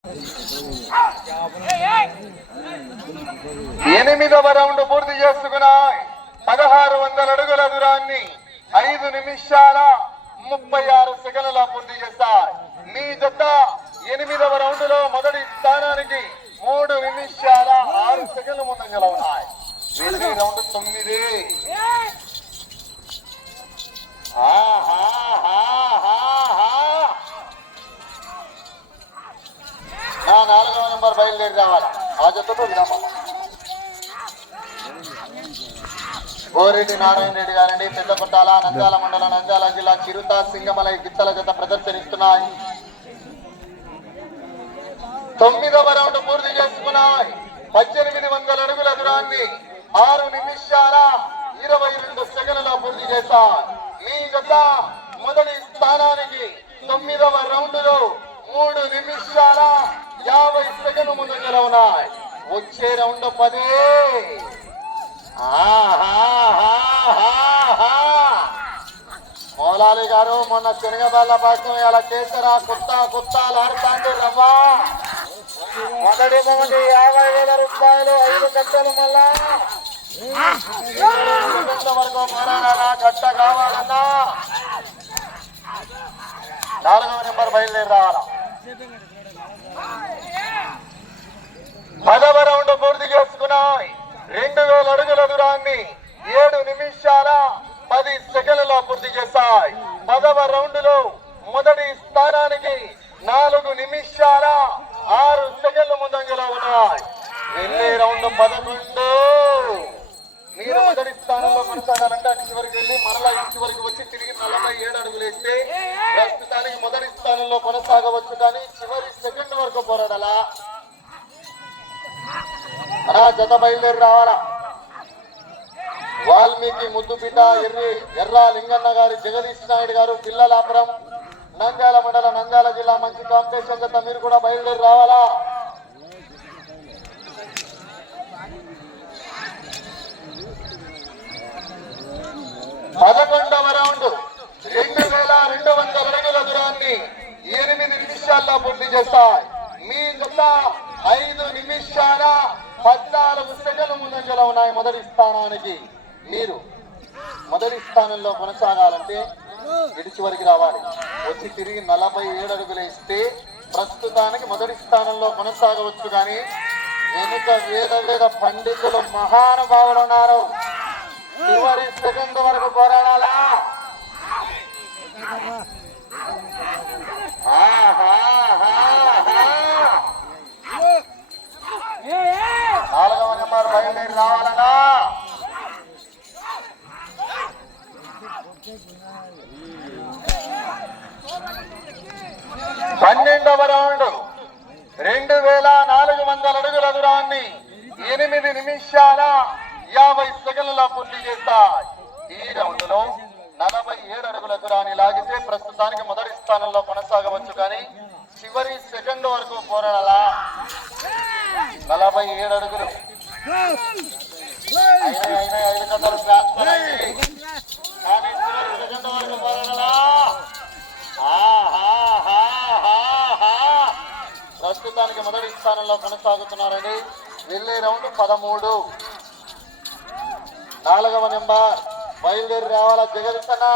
8వ రౌండ్ పూర్తి చేసుకున్నాయి. 1600 అడుగుల దూరాన్ని 5 నిమిషాల 36 సెకండ్ల పూర్తి చేస్తాయి. మీ జత 8వ రౌండ్ లో మొదటి స్థానానికి 3 నిమిషాల 6 సెకండ్ల ముందంజలో ఉన్నాయి. వెళ్ళే రౌండ్ 9. నా 4వ నెంబర్ బయలుదేరి రావాలి. ఆ జతతో విరామం. గోరెడ్డి నారాయణ రెడ్డి గారండి, పెద్దకొట్టాల, నంద్యాల మండలం, నంద్యాల జిల్లా, చిరుత సింగమలై గిత్తల జత ప్రదర్శనిస్తున్నాయి. 9వ రౌండ్ పూర్తి చేసుకున్నాయి. 1800 అడుగుల దూరాన్ని 6 నిమిషాల 22 సెకండ్ల పూర్తి చేశారు. మీ జత మొదటి స్థానానికి 9వ రౌండ్ లో 3 నిమిషాల 50 సెకండ్ల ముందంజలో ఉన్నాయి. వచ్చే రౌండ్ 10. మౌలాలి గారు మొన్న శనగబాల భాషం ఇలా చేశారా? కుత్తాలు ఆడుతాండు రవ్వా. మొదటి 50,000 రూపాయలు 5 గంటలు మళ్ళా వరకు మారాలన్నా గట్ట కావాలన్నా 4వ నెంబర్ బయలుదేరి రావాలా. 10వ రౌండ్ పూర్తి చేసుకున్నాయి. 2000 అడుగుల దూరాన్ని 7 నిమిషాల 10 సెకండ్లలో పూర్తి చేశాయి. 10వ రౌండ్ లో మొదటి స్థానానికి 4 నిమిషాల 6 సెకండ్ల ముందంజలో ఉన్నాయి. వెళ్ళే రౌండ్ 11. మీరు మొదటి స్థానంలో కొనసాగాలంటే అటు చివరికి వెళ్ళి మరలా ఇంటి వరకు వచ్చి తిరిగి 47 అడుగులు వేస్తే ప్రస్తుతానికి మొదటి స్థానంలో కొనసాగవచ్చు. కానీ చివరి సెకండ్ వరకు పోరాడాలా. జత బయలుదేరి రావాలా. వాల్మీకి ముద్దుబిడ్డ ఎర్ర లింగన్న గారి, జగదీష్ నాయుడు గారు, పిల్లలాపురం, నంద్యాల మండలం, నంద్యాల జిల్లా. మంచి కాంపిటీషన్ జత, మీరు కూడా బయలుదేరి రావాలా. పదకొండవ రౌండ్ 2200 అడుగుల దూరాన్ని 8 నిమిషాల్లో పూర్తి చేస్తాయి. మీ జత 5 నిమిషాల 14 సెకండ్ల ముందంజలో ఉన్నాయి. మొదటి స్థానానికి మీరు మొదటి స్థానంలో కొనసాగాలంటే ఇటు చివరికి రావాలి. వచ్చి తిరిగి 47 అడుగులు వేస్తే ప్రస్తుతానికి మొదటి స్థానంలో కొనసాగవచ్చు. కానీ వెనుక వేద పండితులు మహానుభావులు ఉన్నారు. చివరి సెకండ్ వరకు పోరాడాలా. నాలుగవ నెంబర్ బయలుదేరి రావాలన్నా. 12వ రౌండ్ 2400 అడుగుల దూరాన్ని 8 నిమిషాల 50 సెకండ్ల పూర్తి చేస్తాయి. ఈ రౌండ్ లో 47 అడుగుల దూరాన్ని లాగితే ప్రస్తుతానికి మొదటి స్థానంలో కొనసాగవచ్చు. కానీ చివరి సెకండ్ వరకు పోరాడాలా. 47 అడుగులు అయినా 5 గంటలు ట్రాన్స్ఫర్ అయింది. కానీ చివరి సెకండ్ వరకు పోరాడాలా. ప్రస్తుతానికి మొదటి స్థానంలో కొనసాగుతున్నారండి. వెళ్ళే రౌండ్ 13. 4వ నెంబర్ బయలుదేరి రావాలా. జగదీష్ అన్న.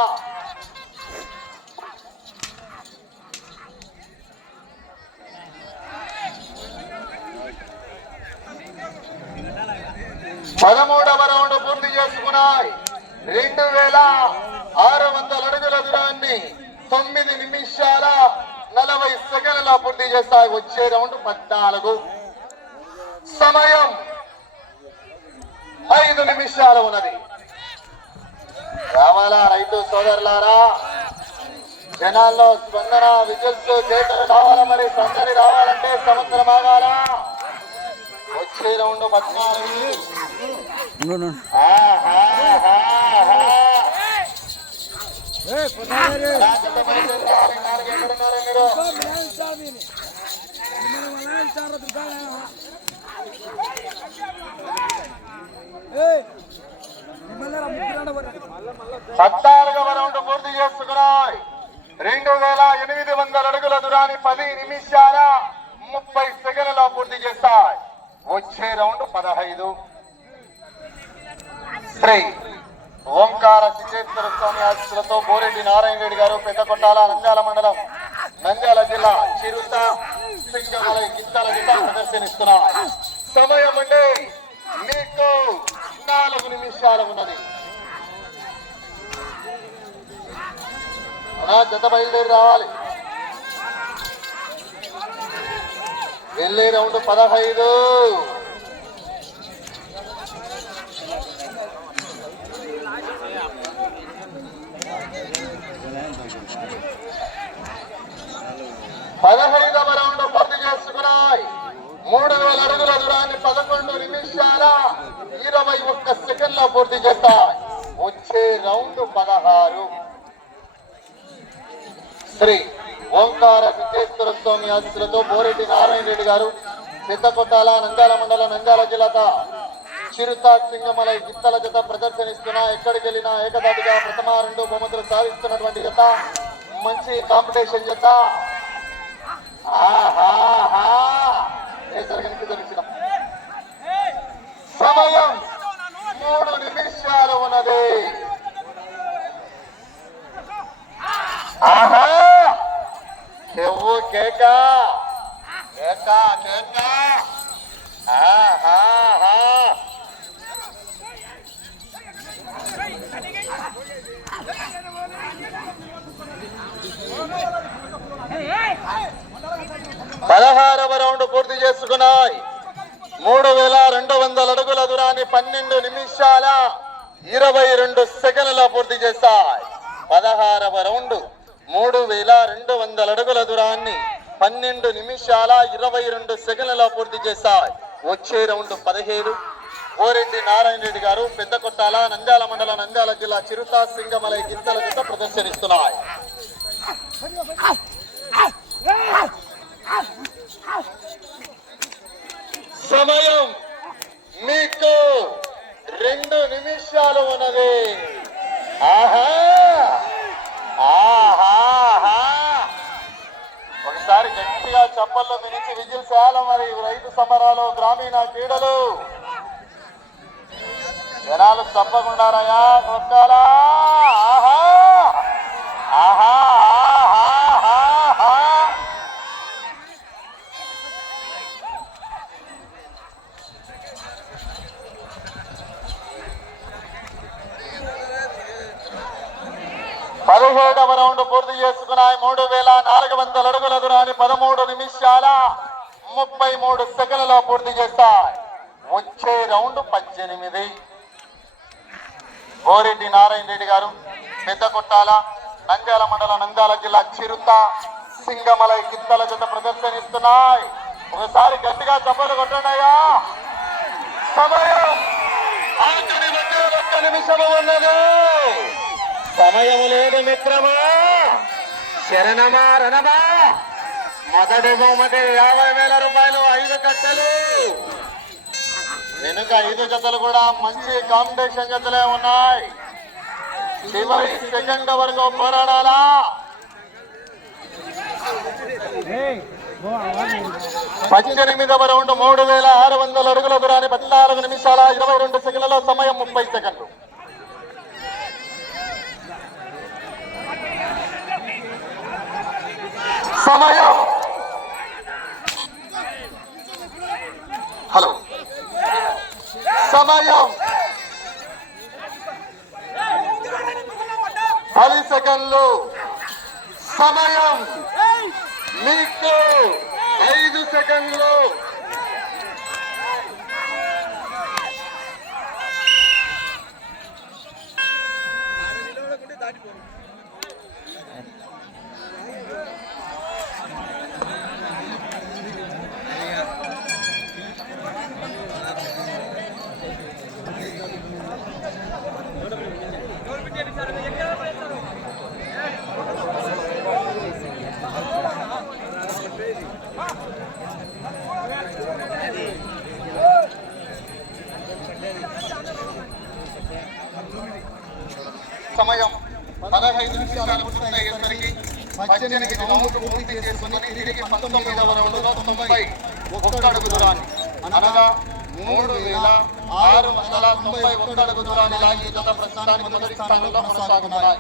పదమూడవ రౌండ్ పూర్తి చేసుకున్నాయి. 2600 అడుగుల దూరాన్ని 9 నిమిషాల 40 సెకండ్ల పూర్తి చేస్తాయి. వచ్చే రౌండ్ 14. సమయం 5 నిమిషాలు ఉన్నది. రావాలా రైతు సోదరులారా. జనాల్లో స్పందన, విజిల్స్, చేతలు రావాలా. మరి సందడి రావాలంటే సంవత్సరం ఆగాల. వచ్చే రౌండ్ 14. పద్నాలుగవ రౌండ్ పూర్తి చేసుకున్నాయి. 2800 అడుగుల దూరాన్ని 10 నిమిషాల 30 సెకండ్లలో పూర్తి చేస్తాయి. వచ్చే రౌండ్ 15. శ్రీ ఓంకార సిద్ధేశ్వర స్వామి ఆశీస్సులతో బోరెడ్డి నారాయణ రెడ్డి గారు పెద్దకొట్టాల నంద్యాల మండలం నంద్యాల జిల్లా చిరుత సింగమలై గిత్తల జిల్లా ప్రదర్శనిస్తున్నారు. సమయం అంటే మీకు 4 నిమిషాలు ఉన్నది. జత బయలుదేరి రావాలి. వెళ్ళే రౌండ్ 15. 15వ రౌండ్ పూర్తి చేసుకున్నాయి. 3000 అడుగుల దూరాన్ని 11 నిమిషాల 21 సెకండ్ల పూర్తి చేస్తాయి. వచ్చే రౌండ్ 16. శ్రీ ఓంకార సిద్ధేశ్వర స్వామి ఆశీస్సులతో బోరెడ్డి నారాయణ రెడ్డి గారు పెద్దకొట్టాల నంద్యాల మండలం నంద్యాల జిల్లా చిరుత సింగమలై గిత్తల జత ప్రదర్శనిస్తున్నా. ఎక్కడికి వెళ్ళినా ఏకదాటిగా ప్రథమ 2 బహుమతులు సాధిస్తున్నటువంటి జత. మంచి కాంపిటీషన్ జత. సమయం 3 నిమిషాలు ఉన్నది. చెవు కేక కేక కేక. 16వ రౌండ్ పూర్తి చేసుకున్నాయి. 3200 అడుగుల దూరాన్ని 12 నిమిషాల 22 సెకండ్ల పూర్తి చేస్తాయి. 16వ రౌండ్ 3200 అడుగుల దూరాన్ని 12 నిమిషాల 22 సెకండ్ల పూర్తి చేస్తాయి. వచ్చే రౌండ్ 17. బోరెడ్డి నారాయణ రెడ్డి గారు పెద్దకొట్టాల నంద్యాల మండలం నంద్యాల జిల్లా చిరుత సింగమలై గిత్తల జత ప్రదర్శనిస్తున్నాయి. సమయం మీకు 2 నిమిషాలు ఉన్నది. ఒకసారి గట్టిగా చప్పల్లో మించి విజిల్ చేయాలి. మరి రైతు సమరాలు గ్రామీణ క్రీడలు జనాలు తప్పకుండారయా నొక్కాలా. పదిహేడవ రౌండ్ పూర్తి చేసుకున్నాయి. 3400 అడుగుల దూరాన్ని 13 నిమిషాల 33 సెకండ్లలో పూర్తి చేస్తాయి. వచ్చే రౌండ్ 18. బోరెడ్డి నారాయణ రెడ్డి గారు పెద్దకొట్టాల నంద్యాల మండలం నంద్యాల జిల్లా చిరుత సింగమలై గిత్తల జత ప్రదర్శనిస్తున్నాయి. ఒకసారి గట్టిగా చప్పలు కొట్టండియా. సమయం 1 నిమిషము ఉన్నది. సమయము లేదు మిత్రమా. శరణమా రణమా. మొదటి బహుమతి 50,000 రూపాయలు 5 కట్టలు. వెనుక 5 జతలు కూడా మంచి కాంపిటీషన్ జతలే ఉన్నాయి. చివరి సెకండ్ వరకు పోరాడాలా. 18వ రౌండ్ 3600 అడుగుల దూరాన్ని 14 నిమిషాల 22 సెకండ్లలో. సమయం 30 సెకండ్లు. సమయం హలో సమయం 10 సెకండ్లు. సమయం మీకు 5 సెకండ్లు. సమయం 15 నిమిషాలు పూర్తయ్యేసరికి 18 రౌండ్లు పూర్తి చేసుకుని తిరిగి 19వ రౌండ్లో 91 అడుగు దూరాన్ని అనగా 3691 అడుగు దూరాన్ని లాగి జత ప్రస్తుతానికి మొదటి స్థానంలో కొనసాగుతున్నాయి.